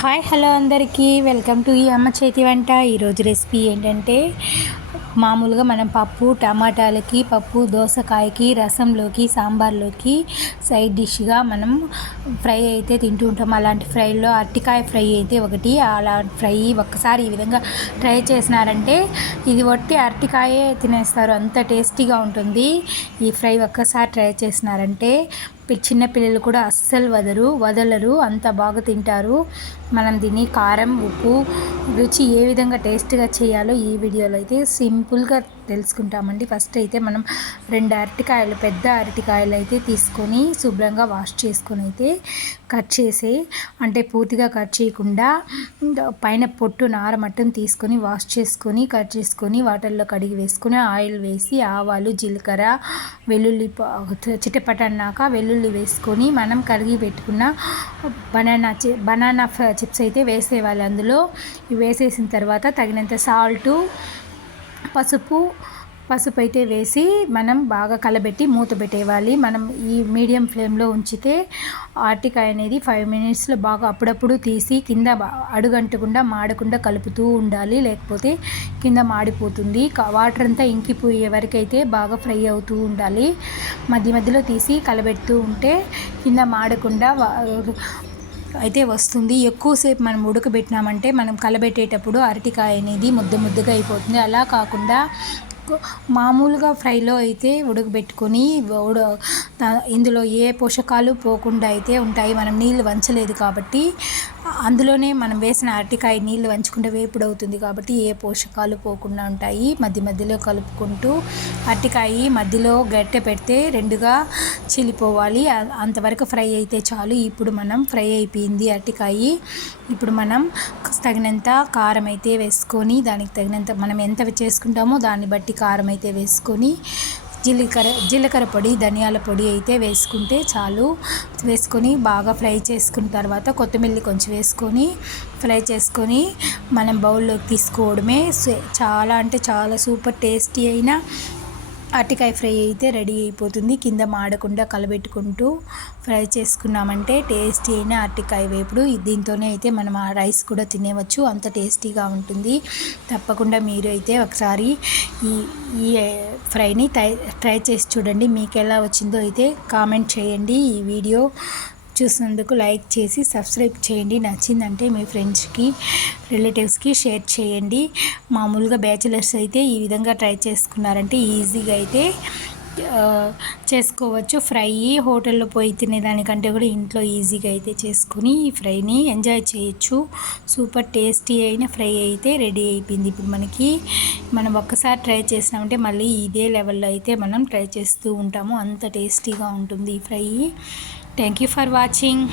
Hi hello అందరికీ welcome to ఈ అమ్మ చేతి వంట. ఈరోజు రెసిపీ ఏంటంటే మామూలుగా మనం పప్పు టమాటాలకి, పప్పు దోసకాయకి, రసంలోకి, సాంబార్లోకి సైడ్ డిష్గా మనం ఫ్రై అయితే తింటూ ఉంటాం. అలాంటి ఫ్రైలో అరటికాయ ఫ్రై అయితే ఒకటి. అలా ఫ్రై ఒక్కసారి ఈ విధంగా ట్రై చేసినారంటే ఇది వట్టి అరటికాయే తినేస్తారు, అంత టేస్టీగా ఉంటుంది. ఈ ఫ్రై ఒక్కసారి ట్రై చేసినారంటే చిన్నపిల్లలు కూడా అస్సలు వదలరు, అంత బాగా తింటారు. మనం దీన్ని కారం, ఉప్పు, రుచి ఏ విధంగా టేస్ట్గా చేయాలో ఈ వీడియోలో అయితే సింపుల్గా తెలుసుకుంటామండి. ఫస్ట్ అయితే మనం 2 అరటికాయలు, పెద్ద అరటికాయలు అయితే తీసుకొని శుభ్రంగా వాష్ చేసుకొని అయితే కట్ చేసి, అంటే పూర్తిగా కట్ చేయకుండా పైన పొట్టు నార మట్టం తీసుకొని వాష్ చేసుకొని కట్ చేసుకొని వాటర్లో కడిగి వేసుకొని ఆయిల్ వేసి ఆవాలు, జీలకర్ర, వెల్లుల్లి చిటపట అన్నాక వెల్లుల్లి వేసుకొని మనం కడిగి పెట్టుకున్న బనానా చిప్స్ అయితే వేసేయాలి. అందులో వేసేసిన తర్వాత తగినంత సాల్టు, పసుపు అయితే వేసి మనం బాగా కలబెట్టి మూత పెట్టేయాలి. మనం ఈ మీడియం ఫ్లేమ్లో ఉంచితే అరటికాయ అనేది 5 మినిట్స్లో బాగా అప్పుడప్పుడు తీసి కింద అడుగంటకుండా మాడకుండా కలుపుతూ ఉండాలి, లేకపోతే కింద మాడిపోతుంది. వాటర్ అంతా ఇంకిపోయే వరకు అయితే బాగా ఫ్రై అవుతూ ఉండాలి. మధ్యలో తీసి కలబెడుతూ ఉంటే కింద మాడకుండా అయితే వస్తుంది. ఎక్కువసేపు మనం ఉడకబెట్టినామంటే మనం కలబెట్టేటప్పుడు అరటికాయ అనేది ముద్దగా అయిపోతుంది. అలా కాకుండా మామూలుగా ఫ్రైలో అయితే ఉడకబెట్టుకొని ఇందులో ఏ పోషకాలు పోకుండా అయితే ఉంటాయి. మనం నీళ్ళు వంచలేదు కాబట్టి, అందులోనే మనం వేసిన అరటికాయ నీళ్ళు వంచకుండా వేపుడు అవుతుంది కాబట్టి ఏ పోషకాలు పోకుండా ఉంటాయి. మధ్యలో కలుపుకుంటూ అరటికాయ మధ్యలో గట్టె పెడితే 2గా చీలిపోవాలి, అంతవరకు ఫ్రై అయితే చాలు. ఇప్పుడు మనం ఫ్రై అయిపోయింది అరటికాయ. ఇప్పుడు మనం తగినంత కారం అయితే వేసుకొని, దానికి తగినంత మనం ఎంత చేసుకుంటామో దాన్ని బట్టి కారం అయితే వేసుకొని, జీలకర్ర పొడి, ధనియాల పొడి అయితే వేసుకుంటే చాలు. వేసుకొని బాగా ఫ్రై చేసుకున్న తర్వాత కొత్తిమీర కొంచెం వేసుకొని ఫ్రై చేసుకొని మనం బౌల్లోకి తీసుకోవడమే. చాలా అంటే చాలా సూపర్ టేస్టీ అయిన అరటికాయ ఫ్రై అయితే రెడీ అయిపోతుంది. కింద మాడకుండా కలబెట్టుకుంటూ ఫ్రై చేసుకున్నామంటే టేస్టీ అయిన అరటికాయ వేపుడు. దీంతోనే అయితే మనం ఆ రైస్ కూడా తినేవచ్చు, అంత టేస్టీగా ఉంటుంది. తప్పకుండా మీరు అయితే ఒకసారి ఈ ఫ్రైని ట్రై చేసి చూడండి. మీకు ఎలా వచ్చిందో అయితే కామెంట్ చేయండి. ఈ వీడియో చూసినందుకు లైక్ చేసి సబ్స్క్రైబ్ చేయండి. నచ్చిందంటే మీ ఫ్రెండ్స్కి, రిలేటివ్స్కి షేర్ చేయండి. మామూలుగా బ్యాచిలర్స్ అయితే ఈ విధంగా ట్రై చేసుకున్నారంటే ఈజీగా అయితే చేసుకోవచ్చు. ఫ్రై హోటల్లో పోయి తినేదానికంటే కూడా ఇంట్లో ఈజీగా అయితే చేసుకుని ఈ ఫ్రైని ఎంజాయ్ చేయొచ్చు. సూపర్ టేస్టీ అయిన ఫ్రై అయితే రెడీ అయిపోయింది. ఇప్పుడు మనం ఒక్కసారి ట్రై చేసినామంటే మళ్ళీ ఇదే లెవెల్లో అయితే మనం ట్రై చేస్తూ ఉంటాము, అంత టేస్టీగా ఉంటుంది ఈ fry. Thank you for watching.